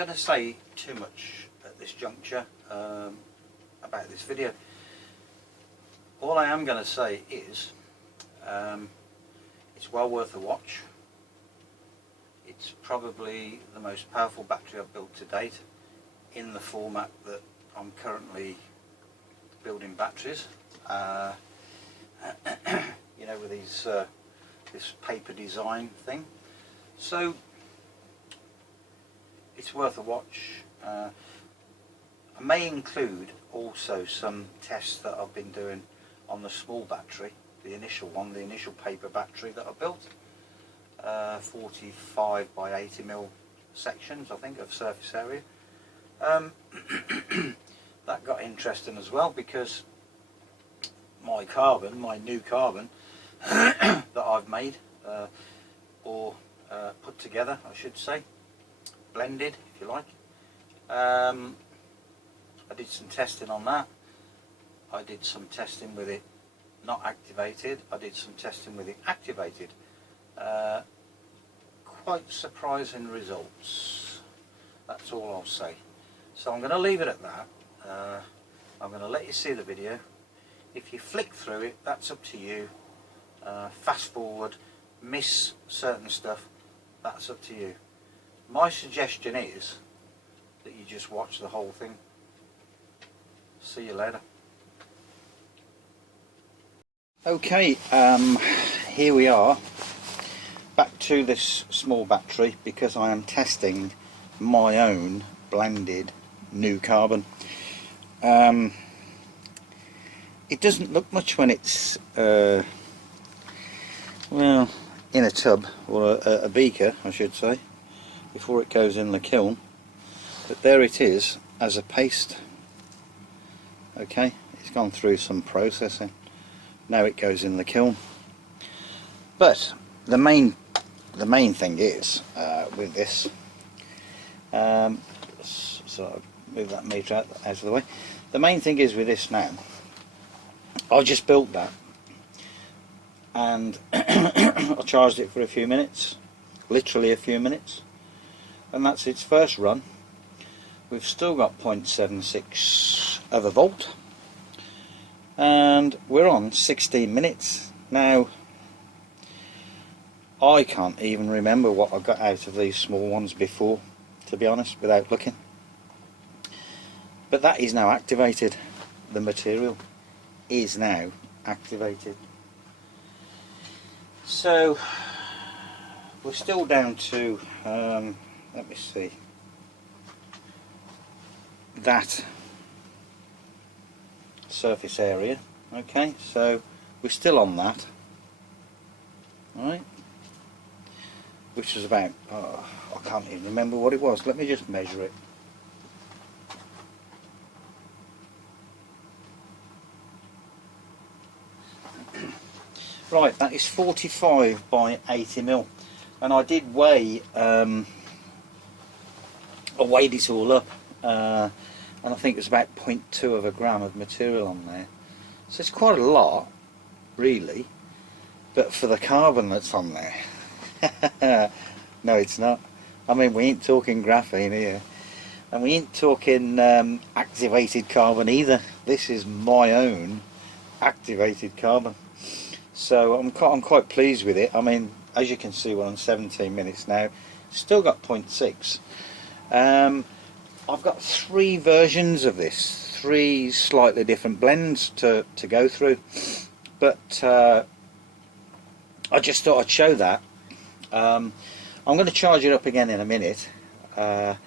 going to say too much at this juncture about this video. All I am going to say is it's well worth a watch. It's probably the most powerful battery I've built to date in the format that I'm currently building batteries. You know, with these this paper design thing. So it's worth a watch. I may include also some tests that I've been doing on the small battery, the initial one, the initial paper battery that I built. 45 by 80 mil sections, I think, of surface area. That got interesting as well, because my carbon, my new carbon that I've made or put together, I should say, blended if you like, I did some testing on that. I did some testing with it not activated, I did some testing with it activated. Quite surprising results, that's all I'll say. So I'm going to leave it at that. I'm going to let you see the video. If you flick through it, that's up to you. Fast forward, miss certain stuff, that's up to you. My suggestion is that you just watch the whole thing. See you later. Okay, here we are, back to this small battery, because I am testing my own blended new carbon. It doesn't look much when it's well, in a tub, or a beaker I should say, before it goes in the kiln, but there it is as a paste. Okay, it's gone through some processing, now it goes in the kiln. But the main thing is with this, so I'll move that meter out of the way. The main thing is with this now, I just built that and I charged it for a few minutes, literally a few minutes, and that's its first run. We've still got 0.76 of a volt and we're on 16 minutes. Now I can't even remember what I got out of these small ones before, to be honest, without looking. But that is now activated. The material is now activated. So we're still down to let me see, that surface area. Okay, so we're still on that, alright, which was about, I can't even remember what it was. Let me just measure it. Right, that is 45 by 80 mil, and I did weigh, I weighed it all up, and I think it's about 0.2 of a gram of material on there. So it's quite a lot, really, but for the carbon that's on there, no it's not. I mean, we ain't talking graphene here, and we ain't talking activated carbon either. This is my own activated carbon. So I'm quite pleased with it. I mean, as you can see, we're on 17 minutes now. Still got 0.6. I've got 3 versions of this, 3 slightly different blends to go through. But I just thought I'd show that. I'm going to charge it up again in a minute and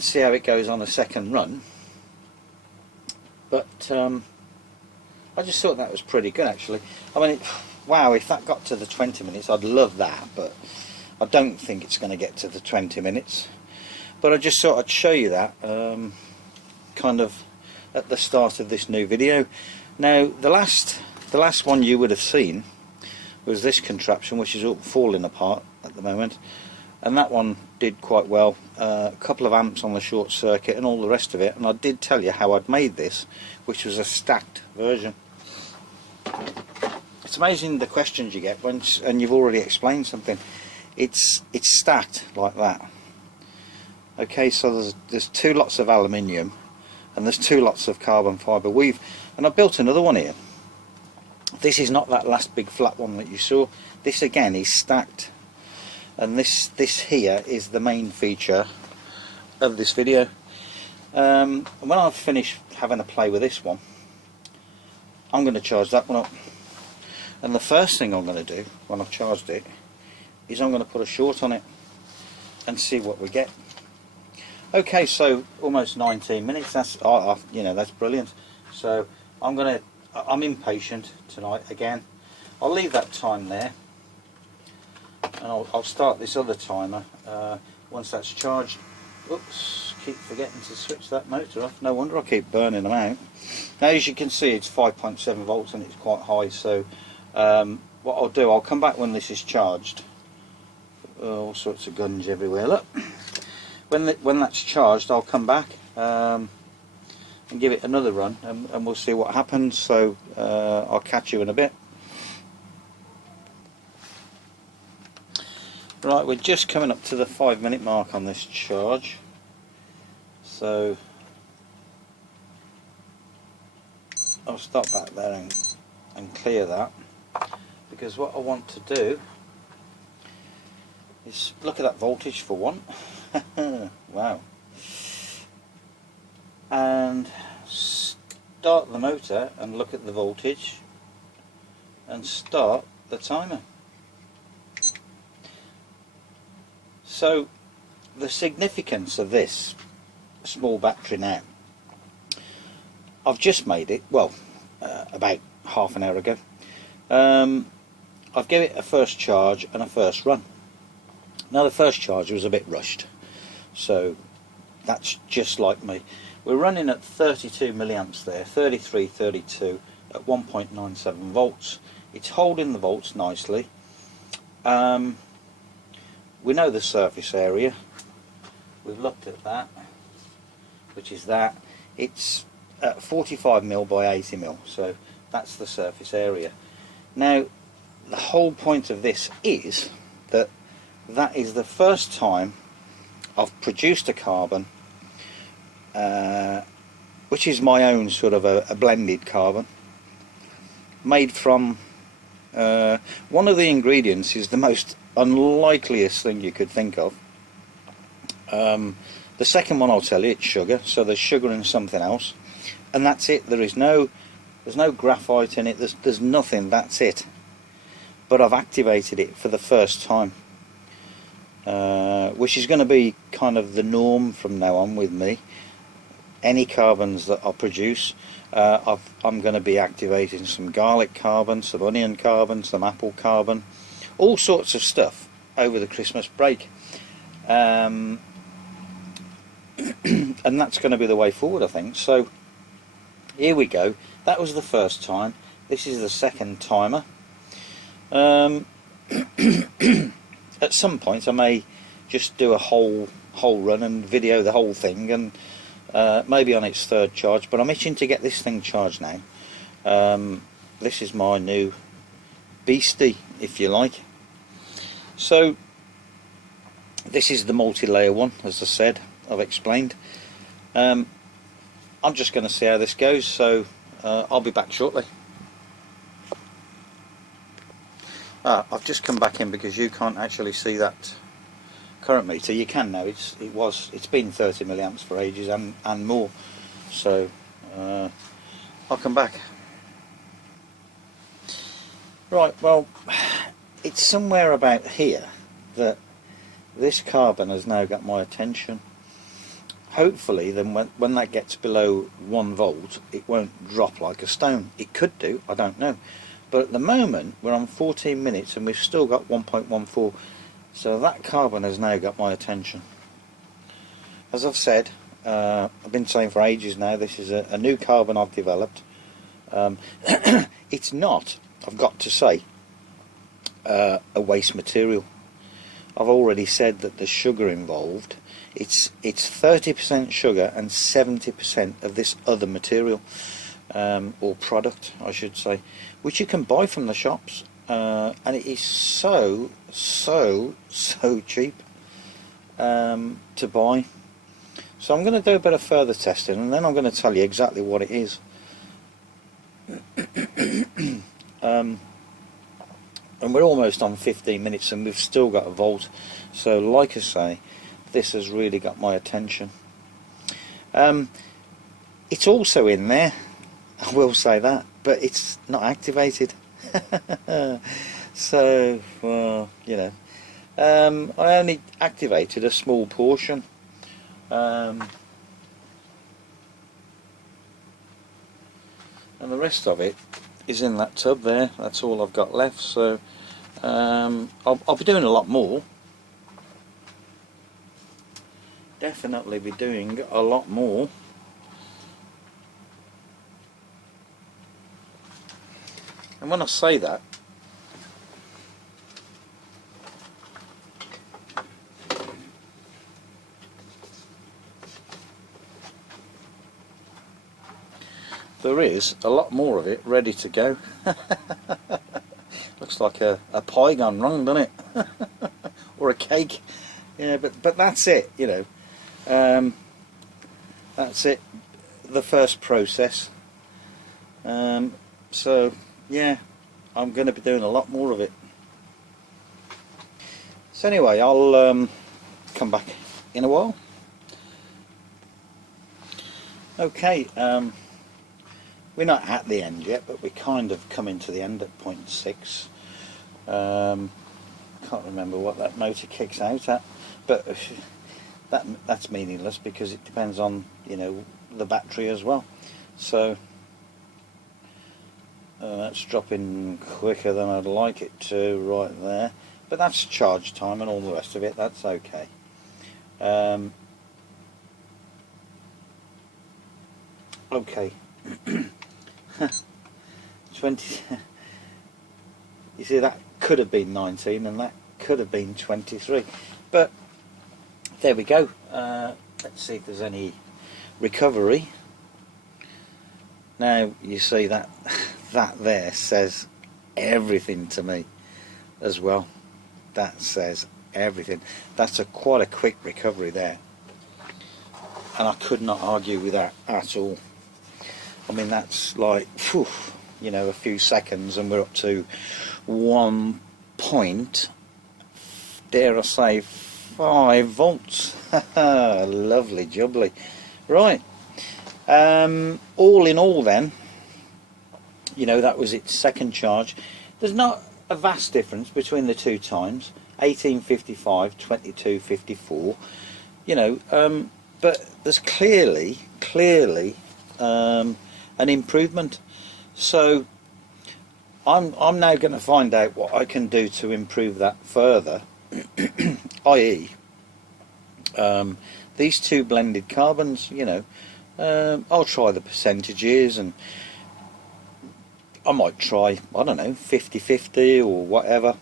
see how it goes on a second run. But I just thought that was pretty good, actually. I mean, wow, if that got to the 20 minutes, I'd love that, but I don't think it's going to get to the 20 minutes. But I just thought I'd show you that, kind of at the start of this new video. Now, the last one you would have seen was this contraption, which is all falling apart at the moment, and that one did quite well. A couple of amps on the short circuit and all the rest of it, and I did tell you how I'd made this, which was a stacked version. It's amazing the questions you get once, and you've already explained something. It's stacked like that, Okay, so there's two lots of aluminium and there's two lots of carbon fibre. And I built another one here. This is not that last big flat one that you saw. This again is stacked, and this here is the main feature of this video. When I've finished having a play with this one, I'm going to charge that one up, and the first thing I'm going to do when I've charged it is I'm going to put a short on it and see what we get. Okay, so almost 19 minutes. That's you know, that's brilliant. So I'm impatient tonight again. I'll leave that time there, and I'll start this other timer once that's charged. Oops, keep forgetting to switch that motor off. No wonder I keep burning them out. Now, as you can see, it's 5.7 volts and it's quite high. So what I'll do, I'll come back when this is charged. All sorts of guns everywhere. Look, when that's charged, I'll come back and give it another run, and we'll see what happens. So I'll catch you in a bit. Right, we're just coming up to the 5-minute mark on this charge, so I'll stop back there and clear that, because what I want to do is look at that voltage for one. Wow. And start the motor and look at the voltage and start the timer. So the significance of this small battery now, I've just made it, well, about half an hour ago. I've given it a first charge and a first run. Now the first charge was a bit rushed, so that's just like me. We're running at 32 milliamps there, 33, 32 at 1.97 volts. It's holding the volts nicely. We know the surface area. We've looked at that, which is that. It's 45 mil by 80 mil, so that's the surface area. Now, the whole point of this is that is the first time I've produced a carbon, which is my own sort of a blended carbon, made from one of the ingredients is the most unlikeliest thing you could think of. The second one I'll tell you, it's sugar, so there's sugar and something else, and that's it. There's no graphite in it, there's nothing, that's it. But I've activated it for the first time, which is going to be kind of the norm from now on with me. Any carbons that I produce, I'm going to be activating some garlic carbon, some onion carbon, some apple carbon, all sorts of stuff over the Christmas break, and that's going to be the way forward, I think. So here we go. That was the first time. This is the second timer. At some point I may just do a whole run and video the whole thing, and maybe on its third charge, but I'm itching to get this thing charged now. This is my new beastie, if you like. So this is the multi-layer one, as I said, I've explained. I'm just going to see how this goes, so I'll be back shortly. I've just come back in because you can't actually see that current meter. You can now. It's been 30 milliamps for ages and more. So I'll come back. Right, well, it's somewhere about here that this carbon has now got my attention. Hopefully then when that gets below 1 volt it won't drop like a stone. It could do, I don't know. But at the moment we're on 14 minutes and we've still got 1.14, so that carbon has now got my attention. As I've said, I've been saying for ages now, this is a new carbon I've developed. It's not, I've got to say, a waste material. I've already said that the sugar involved, it's 30% sugar and 70% of this other material, or product I should say, which you can buy from the shops, and it is so cheap to buy. So I'm going to do a bit of further testing, and then I'm going to tell you exactly what it is. And we're almost on 15 minutes and we've still got a volt. So like I say, this has really got my attention. It's also in there, I will say that, but it's not activated. So, well, you know, I only activated a small portion. And the rest of it is in that tub there. That's all I've got left. So I'll be doing a lot more. Definitely be doing a lot more. And when I say that, there is a lot more of it ready to go. Looks like a pie gone wrong, doesn't it? Or a cake. Yeah, but that's it, you know. That's it, the first process. So yeah, I'm going to be doing a lot more of it. So anyway, I'll come back in a while. Okay, we're not at the end yet, but we're kind of coming to the end at 0.6. Can't remember what that motor kicks out at, but that's meaningless because it depends on, you know, the battery as well. So that's dropping quicker than I'd like it to right there, but that's charge time and all the rest of it. That's okay. 20. You see, that could have been 19 and that could have been 23, but there we go. Let's see if there's any recovery. Now you see that that there says everything to me as well. That says everything. That's quite a quick recovery there, and I could not argue with that at all. I mean, that's like, whew, you know, a few seconds and we're up to 1 point, dare I say, 5 volts. Lovely jubbly. Right, all in all then, you know, that was its second charge. There's not a vast difference between the two times, 1855, 2254, you know, but there's clearly an improvement. So I'm now going to find out what I can do to improve that further, i.e. These two blended carbons, you know, I'll try the percentages, and I might try, I don't know, 50-50 or whatever,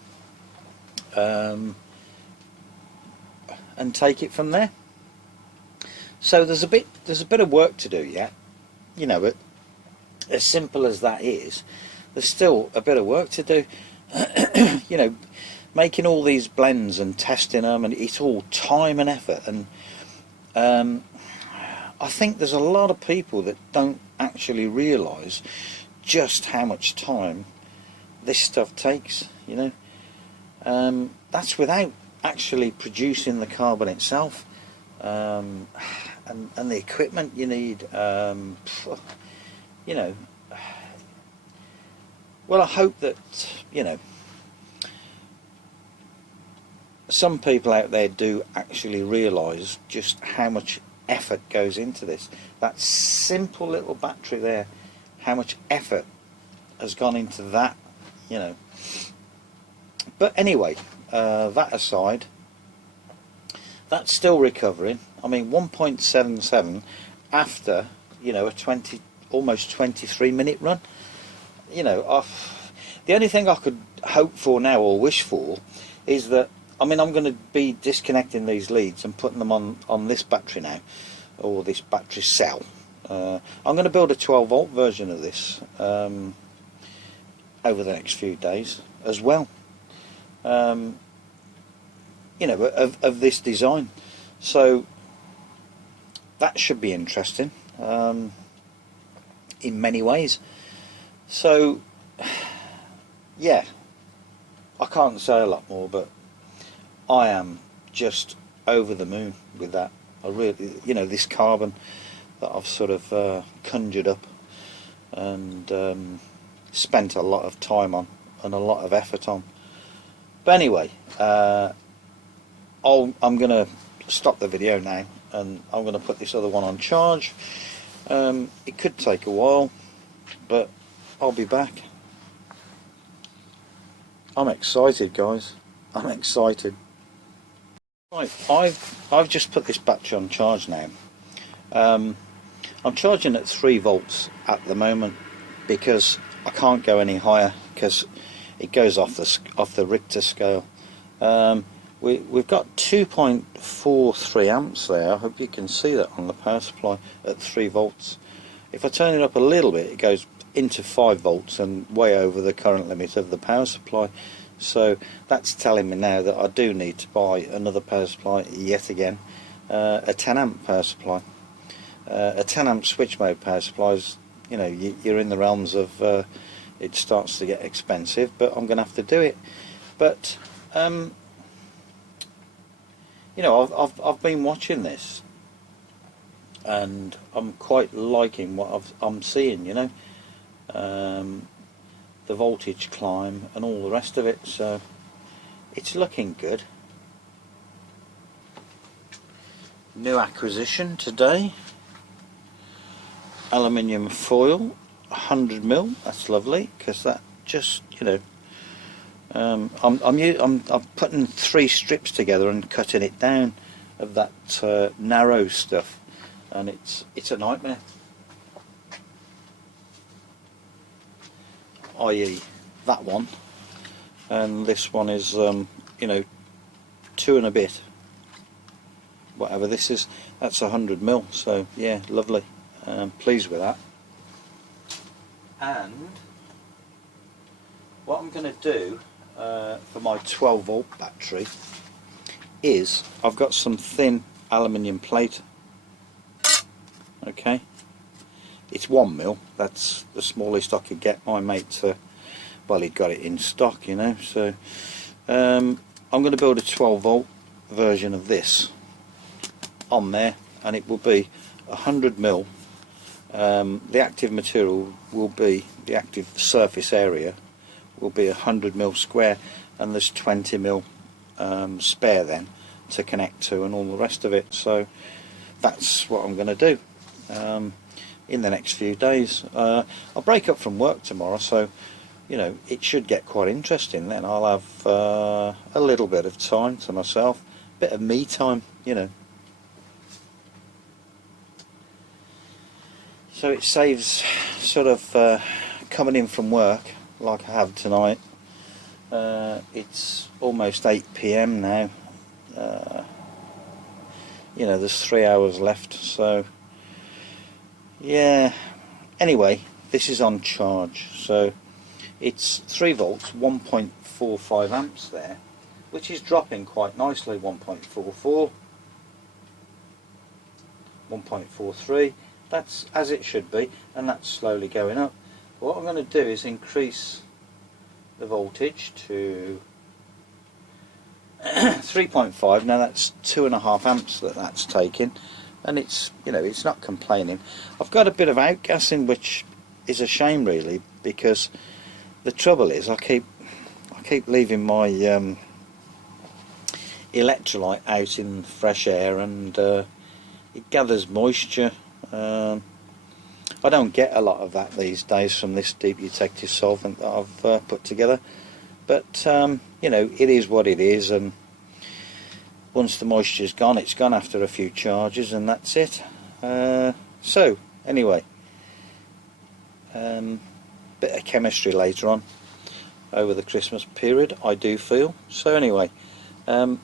and take it from there. So there's a bit of work to do yet, you know, but as simple as that is, there's still a bit of work to do. You know, making all these blends and testing them, and it's all time and effort, and I think there's a lot of people that don't actually realise just how much time this stuff takes, you know. That's without actually producing the carbon itself, and the equipment you need, you know. Well, I hope that, you know, some people out there do actually realise just how much effort goes into this. That simple little battery there, how much effort has gone into that, you know. But anyway, that aside, that's still recovering. I mean, 1.77 after, you know, a almost 23-minute run. You know, the only thing I could hope for now, or wish for, is that, I mean, I'm going to be disconnecting these leads and putting them on this battery now, or this battery cell. I'm going to build a 12-volt version of this over the next few days as well. You know, of this design. So that should be interesting in many ways. So yeah, I can't say a lot more, but I am just over the moon with that. I really, you know, this carbon that I've sort of conjured up and spent a lot of time on and a lot of effort on. But anyway, I'm going to stop the video now, and I'm going to put this other one on charge. It could take a while, but I'll be back. I'm excited, guys. I'm excited. Right, I've just put this battery on charge now. I'm charging at 3 volts at the moment because I can't go any higher because it goes off the Richter scale. We've got 2.43 amps there. I hope you can see that on the power supply at 3 volts. If I turn it up a little bit, it goes into 5 volts and way over the current limit of the power supply. So that's telling me now that I do need to buy another power supply yet again, a 10 amp power supply. A 10 amp switch mode power supplies, you know, you're in the realms of it starts to get expensive, but I'm going to have to do it. But you know, I've been watching this, and I'm quite liking what I'm seeing. You know, the voltage climb and all the rest of it. So it's looking good. New acquisition today. Aluminium foil, 100mm. That's lovely because that just, you know, I'm putting 3 strips together and cutting it down of that narrow stuff, and it's a nightmare. I.e. that one, and this one is you know, 2 and a bit. Whatever this is, that's 100mm. So yeah, lovely. Pleased with that. And what I'm going to do for my 12 volt battery is I've got some thin aluminium plate. Okay, it's 1mm. That's the smallest I could get. My mate, well, he'd got it in stock, you know. So I'm going to build a 12 volt version of this on there, and it will be 100mm. The active material will be, the active surface area will be 100mm square, and there's 20mm spare then to connect to and all the rest of it. So that's what I'm going to do in the next few days. I'll break up from work tomorrow, so you know, it should get quite interesting then. I'll have a little bit of time to myself, a bit of me time, you know. So it saves sort of coming in from work like I have tonight. It's almost 8 PM now. You know, there's 3 hours left, so yeah. Anyway, this is on charge, so it's 3 volts, 1.45 amps there, which is dropping quite nicely. 1.44, 1.43. That's as it should be, and that's slowly going up. What I'm going to do is increase the voltage to 3.5. Now that's 2.5 amps that's taking, and it's, you know, it's not complaining. I've got a bit of outgassing, which is a shame really, because the trouble is I keep leaving my electrolyte out in fresh air, and it gathers moisture. I don't get a lot of that these days from this deep detective solvent that I've put together, but you know, it is what it is, and once the moisture's gone, it's gone after a few charges, and that's it. So anyway, bit of chemistry later on over the Christmas period, I do feel. So anyway, I'll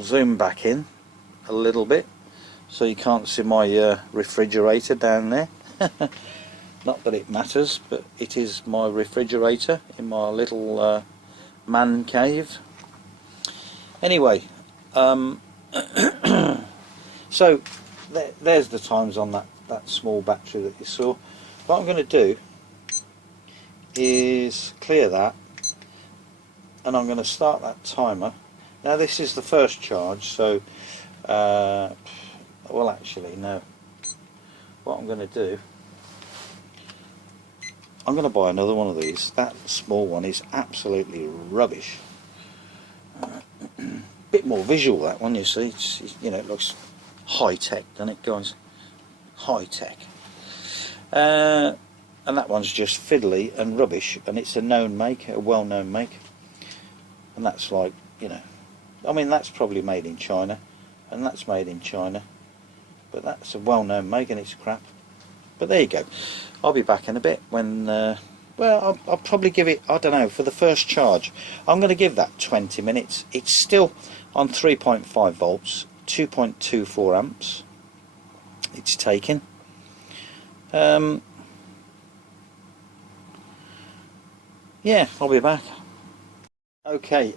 zoom back in a little bit so you can't see my refrigerator down there. Not that it matters, but it is my refrigerator in my little man cave. Anyway, So there's the times on that small battery that you saw. What I'm going to do is clear that, and I'm going to start that timer. Now this is the first charge, so well, actually no, what I'm going to do, I'm going to buy another one of these. That small one is absolutely rubbish. Bit more visual, that one, you see. It's, you know, it looks high tech, doesn't it, guys? High tech. And that one's just fiddly and rubbish, and it's a known make, a well-known make. And that's like, you know, I mean, that's probably made in China, and that's made in China, but that's a well-known make, and it's crap. But there you go. I'll be back in a bit when, well, I'll probably give it, I don't know, for the first charge, I'm going to give that 20 minutes. It's still on 3.5 volts, 2.24 amps. It's taking. Yeah, I'll be back. Okay,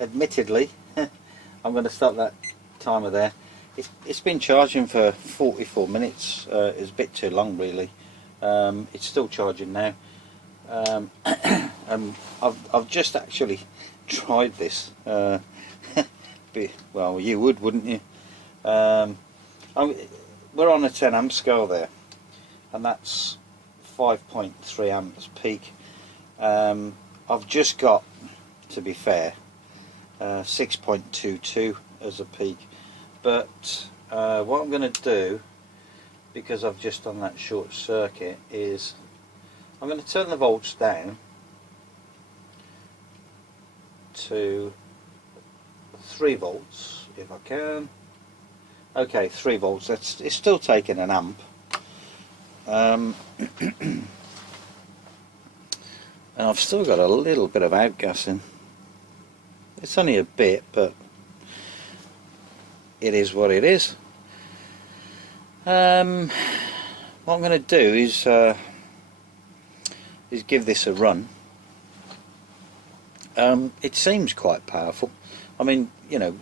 admittedly, I'm going to start that timer there. It's been charging for 44 minutes. It's a bit too long, really. It's still charging now. I've just actually tried this. Well, you would, wouldn't you? We're on a 10 amp scale there, and that's 5.3 amps peak. I've just got, to be fair, 6.22 as a peak, but what I'm going to do, because I've just done that short circuit, is I'm going to turn the volts down to 3 volts if I can. Okay, 3 volts. It's still taking an amp. And I've still got a little bit of outgassing. It's only a bit, but it is what it is. What I'm going to do is give this a run. It seems quite powerful. I mean, you know,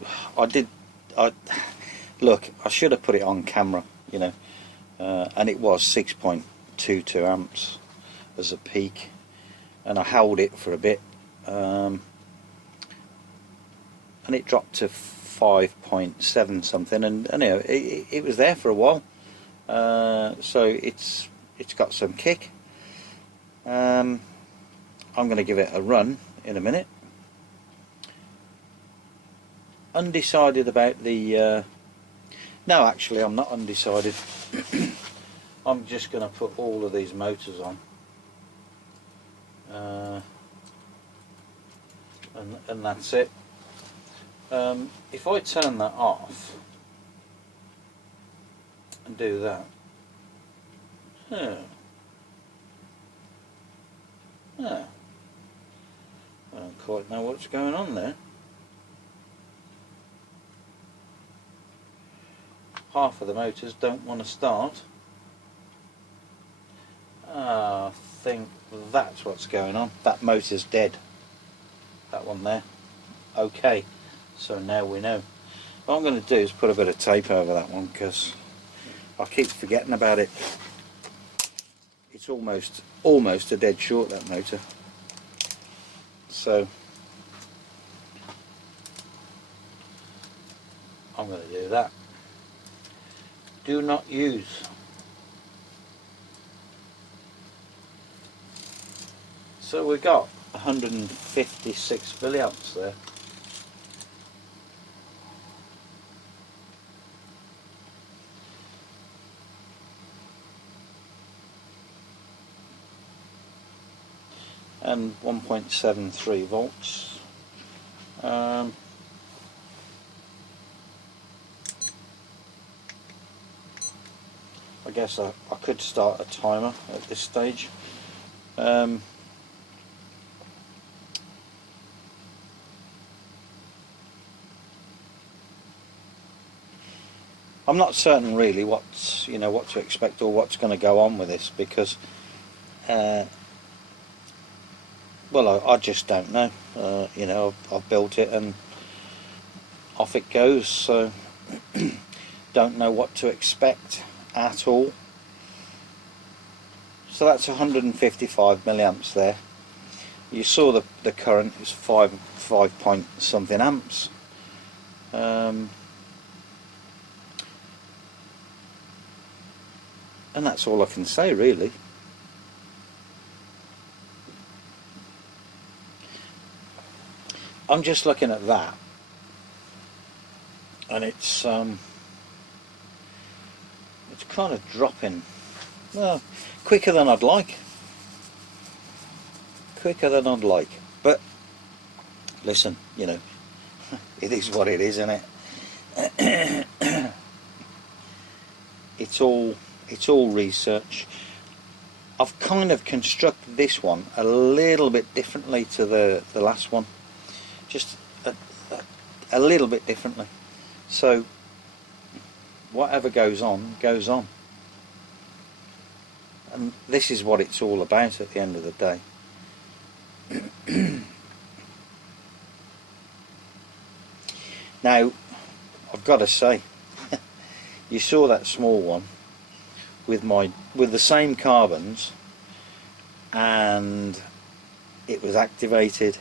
look, I should have put it on camera, you know, and it was 6.22 amps as a peak, and I held it for a bit, and it dropped to 5.7 something, and you know, it was there for a while. So it's got some kick. I'm going to give it a run in a minute. Undecided about the no, actually I'm not undecided. I'm just going to put all of these motors on, and that's it. If I turn that off and do that, I don't quite know what's going on there. Half of the motors don't want to start. I think that's what's going on. That motor's dead. That one there. Okay, so now we know. What I'm going to do is put a bit of tape over that one, because I keep forgetting about it. It's almost a dead short, that motor. So I'm going to do that. Do not use. So we've got 156 milliamps there. And 1.73 volts. I guess I could start a timer at this stage. I'm not certain really what to expect or what's going to go on with this, because well, I just don't know. You know, I've built it, and off it goes. So don't know what to expect at all. So that's 155 milliamps there. You saw the current is 5 point something amps. And that's all I can say really. I'm just looking at that, and it's kind of dropping, well, quicker than I'd like. But listen, you know, it is what it is, isn't it? It's all research. I've kind of constructed this one a little bit differently to the last one, just a little bit differently. So whatever goes on, goes on. And this is what it's all about at the end of the day. Now, I've got to say, you saw that small one with the same carbons, and it was activated.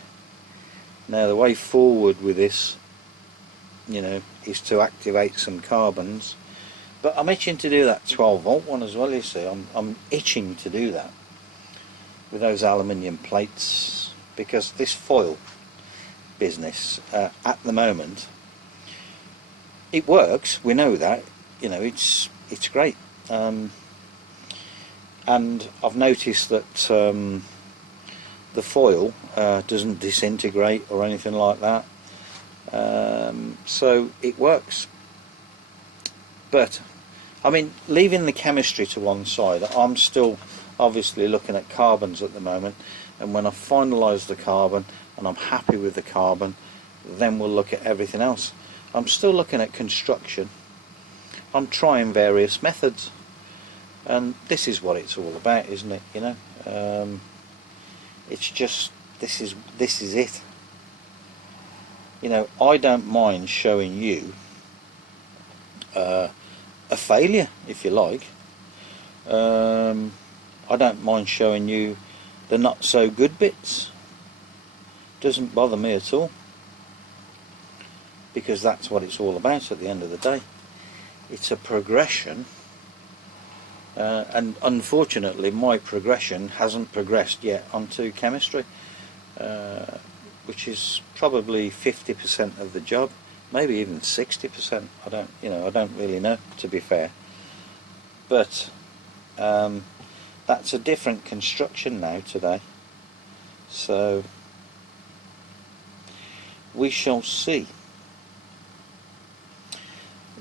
Now the way forward with this, you know, is to activate some carbons, but I'm itching to do that 12 volt one as well. You see, I'm itching to do that with those aluminium plates, because this foil business at the moment, it works. We know that, you know, it's great, and I've noticed that the foil doesn't disintegrate or anything like that, so it works. But I mean, leaving the chemistry to one side, I'm still obviously looking at carbons at the moment, and when I finalise the carbon and I'm happy with the carbon, then we'll look at everything else. I'm still looking at construction. I'm trying various methods, and this is what it's all about, isn't it? You know, it's just this is it. You know, I don't mind showing you a failure, if you like. I don't mind showing you the not so good bits. Doesn't bother me at all, because that's what it's all about at the end of the day. It's a progression, and unfortunately my progression hasn't progressed yet onto chemistry, which is probably 50% of the job, maybe even 60%. I don't really know, to be fair. But that's a different construction now today, so we shall see.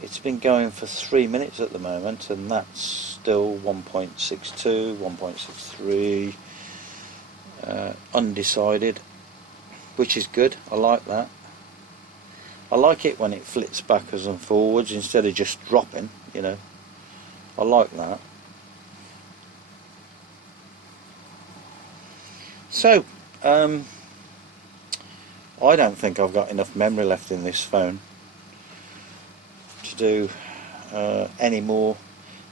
It's been going for 3 minutes at the moment, and that's still 1.62, 1.63, undecided, which is good. I like that. I like it when it flips backwards and forwards instead of just dropping, you know. I like that. So, I don't think I've got enough memory left in this phone to do any more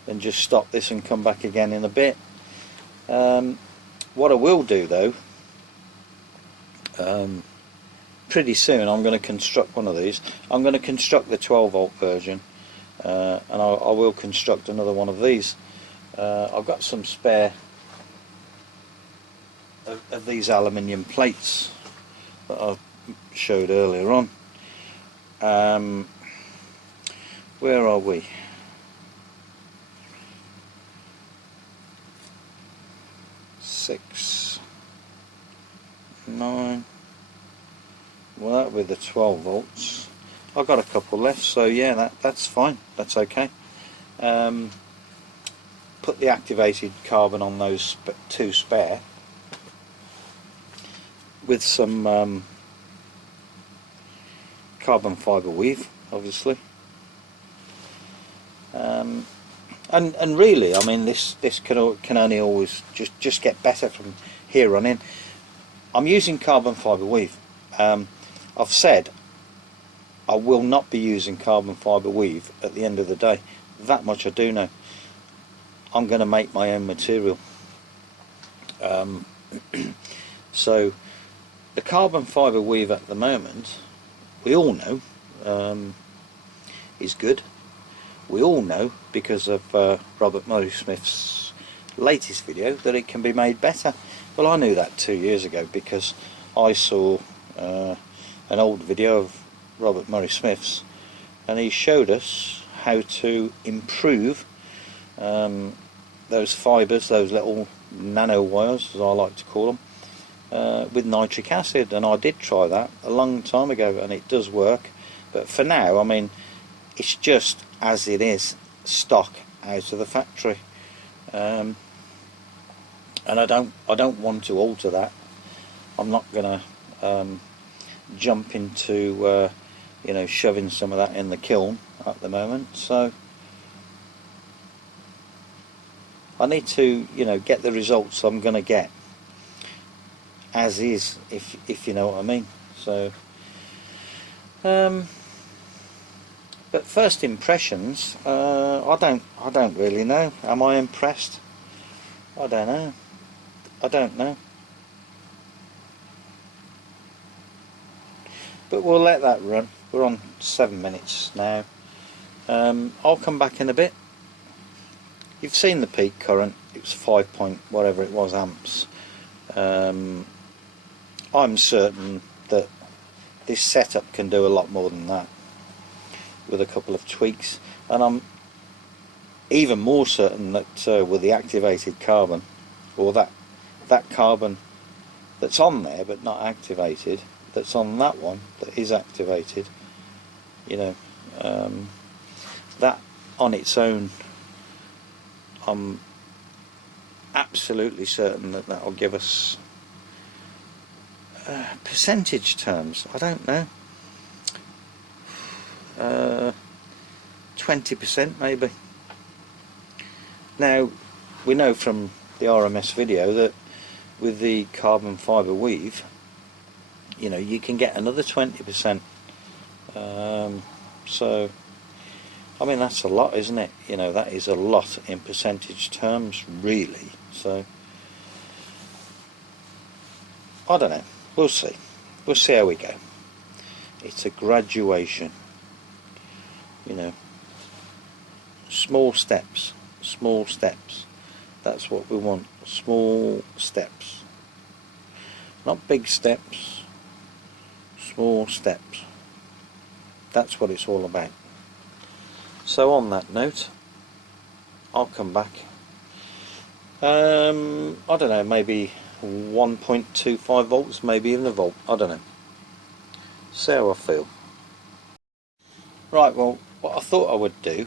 than just stop this and come back again in a bit. What I will do though, pretty soon I'm going to construct one of these. I'm going to construct the 12 volt version, and I will construct another one of these. I've got some spare of these aluminium plates that I showed earlier on. Where are we? 6, 9. Well, that with the 12 volts. I've got a couple left, so yeah, that's fine. That's okay. Put the activated carbon on those two spare with some carbon fibre weave, obviously. And really, I mean, this can only always just get better from here on in. I'm using carbon fibre weave. I've said I will not be using carbon fibre weave at the end of the day. That much I do know. I'm going to make my own material. So the carbon fibre weave at the moment, we all know, is good. We all know, because of Robert Murray Smith's latest video, that it can be made better. Well, I knew that 2 years ago, because I saw an old video of Robert Murray Smith's, and he showed us how to improve those fibres, those little nano wires, as I like to call them, with nitric acid. And I did try that a long time ago, and it does work. But for now, I mean, it's just as it is, stock out of the factory, and I don't want to alter that. I'm not gonna jump into you know, shoving some of that in the kiln at the moment. So I need to, you know, get the results I'm gonna get as is, if you know what I mean. So but first impressions, I don't really know. Am I impressed? I don't know. I don't know. But we'll let that run. We're on 7 minutes now. I'll come back in a bit. You've seen the peak current. It was 5 point whatever it was amps. I'm certain that this setup can do a lot more than that, with a couple of tweaks, and I'm even more certain that with the activated carbon, or that carbon that's on there but not activated, that's on that one that is activated, you know, that on its own, I'm absolutely certain that will give us percentage terms, I don't know, 20% maybe. Now, we know from the RMS video that with the carbon fibre weave, you know, you can get another 20%. So, I mean, that's a lot, isn't it? You know, that is a lot in percentage terms, really. So, I don't know. We'll see. We'll see how we go. It's a graduation. You know, small steps. Small steps. That's what we want. Small steps. Not big steps. Small steps. That's what it's all about. So on that note, I'll come back. I don't know, maybe 1.25 volts, maybe even a volt. I don't know. See how I feel. Right, well, what I thought I would do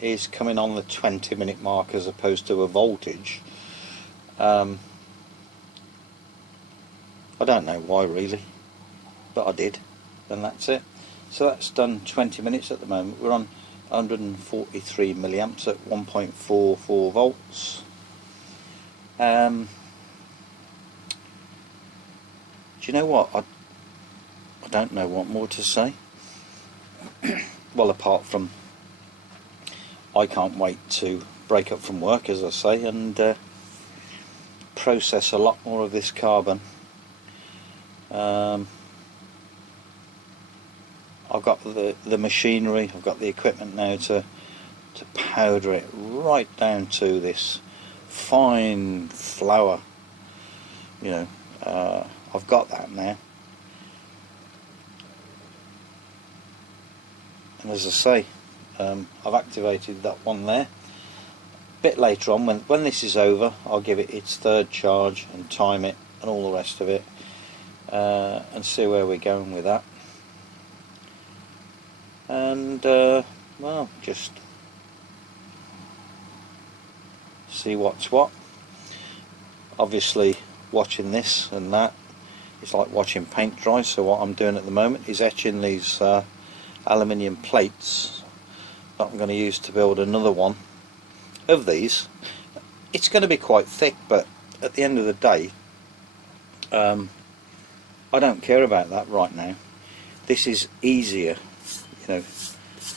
is come in on the 20-minute mark as opposed to a voltage. I don't know why really, but I did, and that's it. So that's done 20 minutes at the moment. We're on 143 milliamps at 1.44 volts. Do you know what? I don't know what more to say. Well, apart from I can't wait to break up from work, as I say, and process a lot more of this carbon. I've got the machinery, I've got the equipment now to powder it right down to this fine flour. You know, I've got that now. And as I say, I've activated that one there. A bit later on, when this is over, I'll give it its third charge and time it and all the rest of it, and see where we're going with that. And well, just see what's what. Obviously, watching this and that, it's like watching paint dry. So what I'm doing at the moment is etching these aluminium plates that I'm going to use to build another one of these. It's going to be quite thick, but at the end of the day, I don't care about that right now. This is easier you know,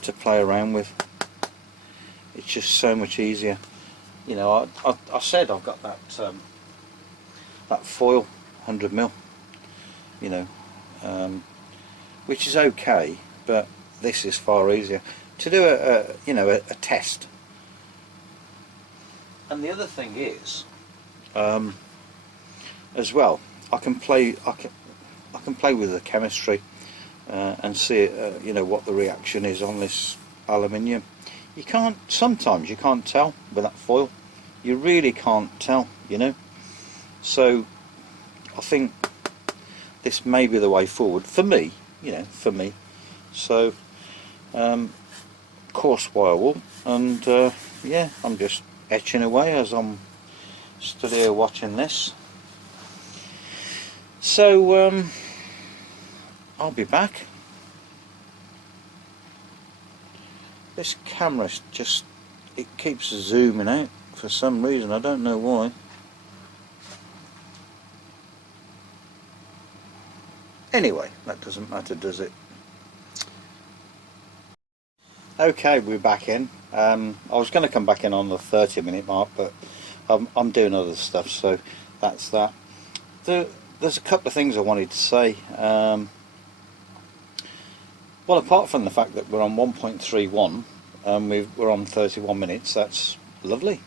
to play around with. It's just so much easier. You know, I said I've got that that foil 100mm, you know, which is okay, but this is far easier to do you know, a test. And the other thing is, as well, I can play with the chemistry and see you know, what the reaction is on this aluminium. You can't, sometimes you can't tell with that foil. You really can't tell, you know. So I think this may be the way forward for me, you know, for me. So coarse wire wool, and yeah, I'm just etching away as I'm stood here watching this. So I'll be back. This camera just, it keeps zooming out for some reason, I don't know why. Anyway, that doesn't matter, does it? Okay, we're back in. I was going to come back in on the 30-minute mark, but I'm doing other stuff, so that's that. There's a couple of things I wanted to say. Well, apart from the fact that we're on 1.31 and we're on 31 minutes, that's lovely.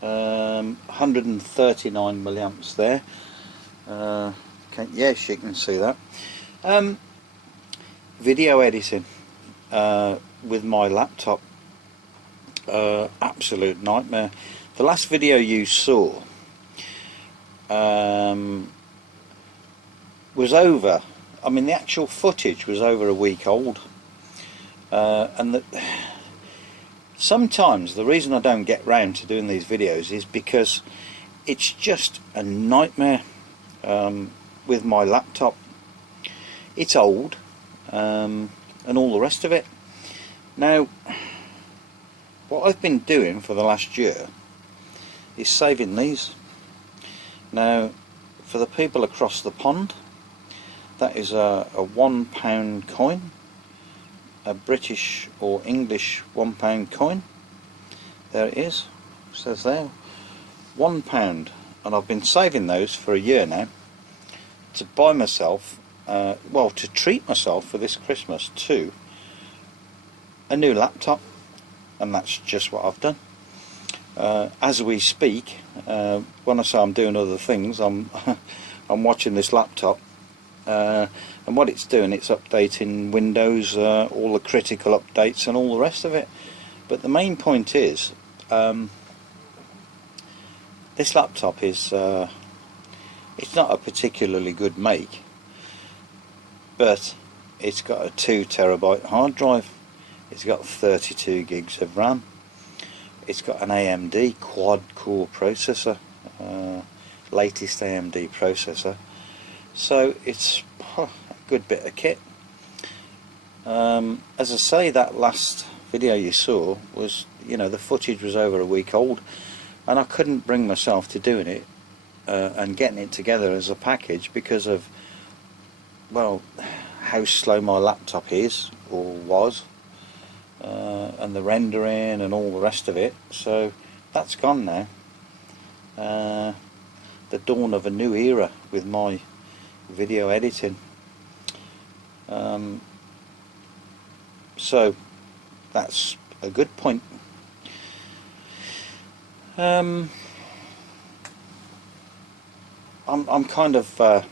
139 milliamps there. Yes, you can see that. Video editing with my laptop, absolute nightmare. The last video you saw was over, I mean, the actual footage was over a week old, and sometimes the reason I don't get round to doing these videos is because it's just a nightmare with my laptop. It's old, and all the rest of it. Now, what I've been doing for the last year is saving these. Now, for the people across the pond, that is a £1 coin, a British or English £1 coin. There it is, it says there, £1, and I've been saving those for a year now to buy myself, well, to treat myself for this Christmas to a new laptop, and that's just what I've done. As we speak, when I say I'm doing other things, I'm I'm watching this laptop, and what it's doing, it's updating Windows, all the critical updates and all the rest of it. But the main point is, this laptop is it's not a particularly good make, but it's got a 2 terabyte hard drive, it's got 32 gigs of RAM, it's got an AMD quad core processor, latest AMD processor, so it's a good bit of kit. As I say, that last video you saw was, you know, the footage was over a week old, and I couldn't bring myself to doing it and getting it together as a package because of, well, how slow my laptop is or was, and the rendering and all the rest of it. So that's gone now. The dawn of a new era with my video editing. So that's a good point. I'm kind of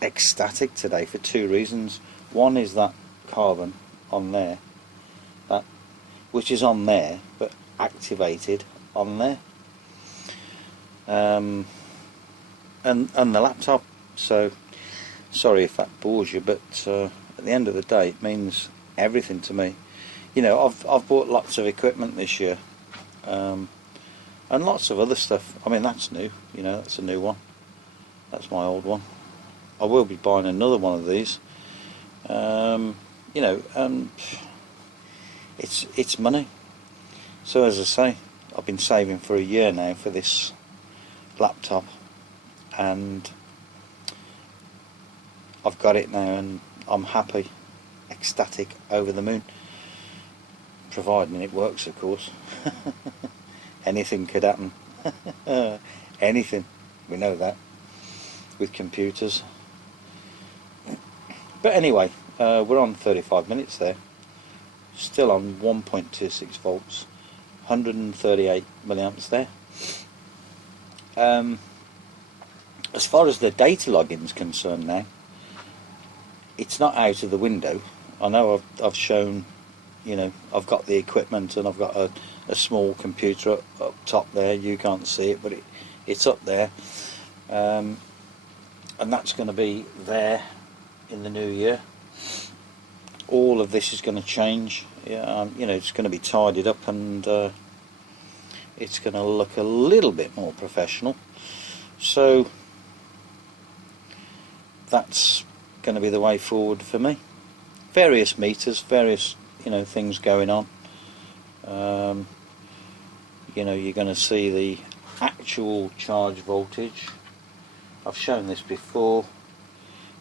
ecstatic today for 2 reasons. One is that carbon on there, that which is on there but activated on there, and the laptop. So sorry if that bores you, but at the end of the day it means everything to me. You know, I've bought lots of equipment this year, and lots of other stuff. I mean, that's new, you know, that's a new one, that's my old one. I will be buying another one of these. You know, it's money. So as I say, I've been saving for a year now for this laptop, and I've got it now, and I'm happy, ecstatic, over the moon, providing it works, of course. Anything could happen. Anything, we know that with computers. But anyway, we're on 35 minutes there, still on 1.26 volts, 138 milliamps there. As far as the data login is concerned now, it's not out of the window. I know I've shown, you know, I've got the equipment and I've got a small computer up top there. You can't see it, but it's up there, and that's going to be there in the new year. All of this is going to change. Yeah, you know, it's going to be tidied up, and it's going to look a little bit more professional. So that's going to be the way forward for me. Various meters, various, you know, things going on. You know, you're going to see the actual charge voltage. I've shown this before.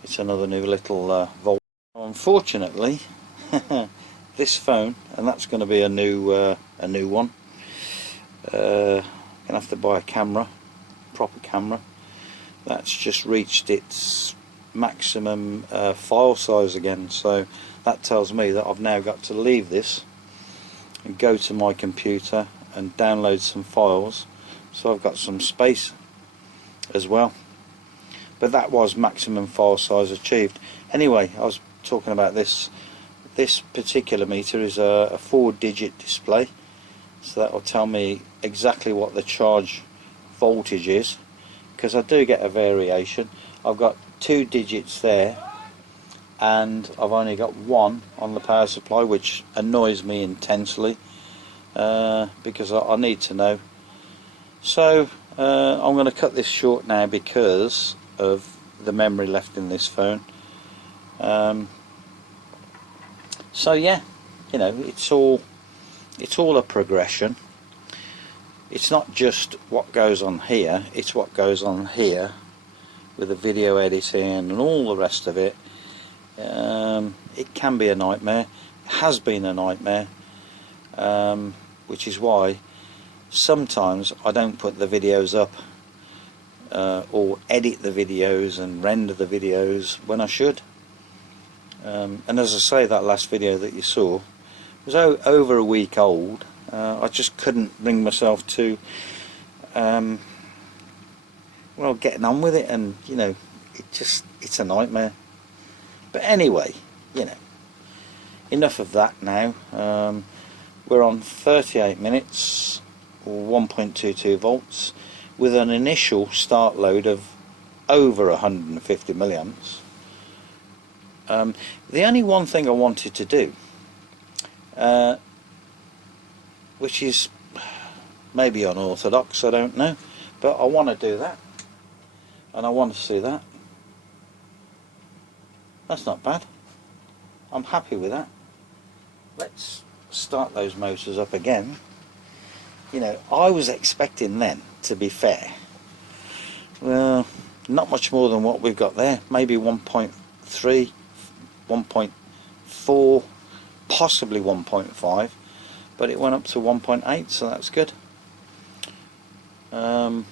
It's another new little volt. Unfortunately, this phone, and that's going to be a new one. Gonna have to buy a camera, proper camera. That's just reached its maximum file size again, so that tells me that I've now got to leave this and go to my computer and download some files, so I've got some space as well. But that was maximum file size achieved. Anyway, I was talking about this particular meter is a 4-digit display, so that will tell me exactly what the charge voltage is, because I do get a variation. I've got 2 digits there, and I've only got 1 on the power supply, which annoys me intensely, because I need to know. So I'm going to cut this short now because of the memory left in this phone. So yeah, you know, it's all a progression. It's not just what goes on here, it's what goes on here with the video editing and all the rest of it. It can be a nightmare. It has been a nightmare, which is why sometimes I don't put the videos up or edit the videos and render the videos when I should. And as I say, that last video that you saw was over a week old. I just couldn't bring myself to well, getting on with it, and you know, it's a nightmare. But anyway, you know, enough of that now. We're on 38 minutes or 1.22 volts with an initial start load of over 150 milliamps. The only one thing I wanted to do, which is maybe unorthodox, I don't know, but I want to do that, and I want to see that. That's not bad. I'm happy with that. Let's start those motors up again. You know, I was expecting then, to be fair, well, not much more than what we've got there, maybe 1.3, 1.4, possibly 1.5, but it went up to 1.8, so that's good. But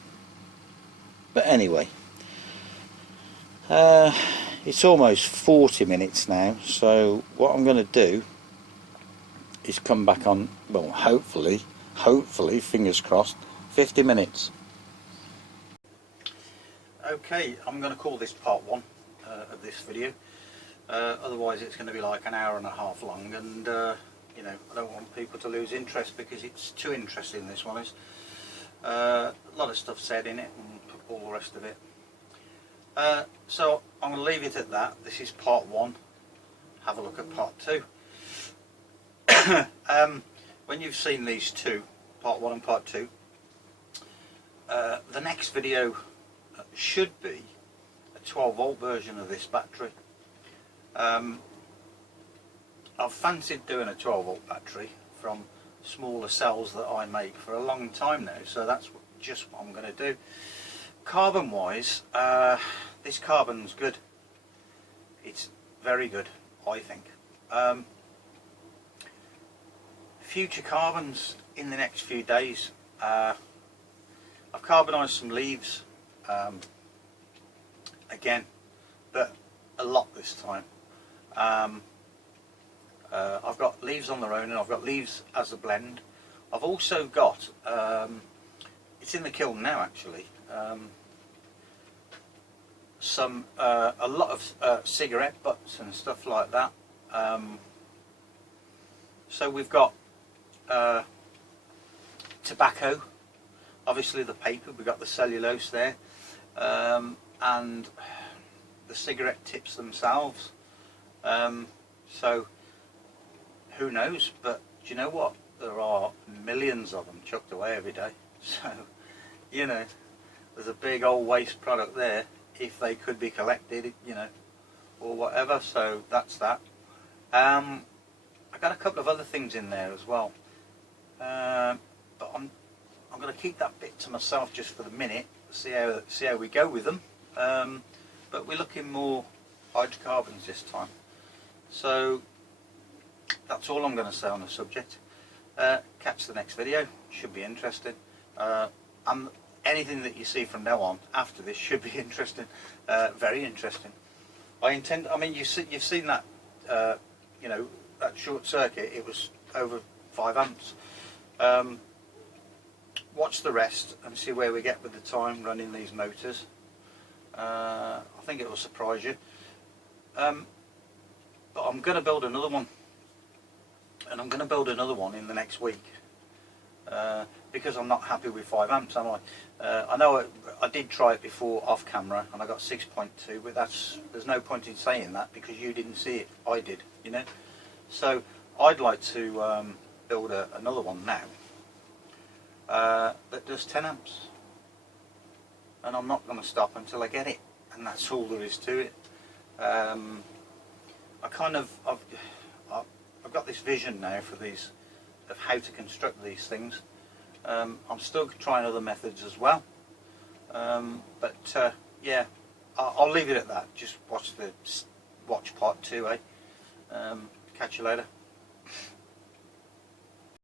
anyway, it's almost 40 minutes now, so what I'm going to do is come back on, well, hopefully, fingers crossed, 50 minutes. Okay, I'm going to call this part 1 of this video. Otherwise it's going to be like an hour and a half long, and you know, I don't want people to lose interest, because it's too interesting, this one is. A lot of stuff said in it and all the rest of it. So I'm going to leave it at that. This is part 1. Have a look at part 2. When you've seen these two, part 1 and part 2, the next video should be a 12 volt version of this battery. I've fancied doing a 12 volt battery from smaller cells that I make for a long time now, so that's just what I'm going to do. Carbon wise, this carbon's good. It's very good, I think. Future carbons in the next few days. I've carbonised some leaves again, but a lot this time. I've got leaves on their own, and I've got leaves as a blend. I've also got, it's in the kiln now actually, a lot of cigarette butts and stuff like that. So we've got tobacco, obviously the paper, we've got the cellulose there, and the cigarette tips themselves. So who knows, but do you know what? There are millions of them chucked away every day. So, you know, there's a big old waste product there if they could be collected, you know, or whatever. So that's that. I got a couple of other things in there as well, but I'm going to keep that bit to myself just for the minute. See how we go with them. But we're looking more hydrocarbons this time. So that's all I'm going to say on the subject. Catch the next video, should be interesting. And anything that you see from now on after this should be interesting, very interesting. I mean, you've seen that, you know, that short circuit. It was over 5 amps. Watch the rest and see where we get with the time running these motors. I think it will surprise you. But I'm going to build another one, and I'm going to build another one in the next week, because I'm not happy with 5 amps, am I? I know I did try it before off camera and I got 6.2, but there's no point in saying that because you didn't see it, I did, you know. So I'd like to build another one now that does 10 amps, and I'm not going to stop until I get it, and that's all there is to it. I've got this vision now for these, of how to construct these things. I'm still trying other methods as well, but yeah, I'll leave it at that. Just watch part 2, eh? Catch you later.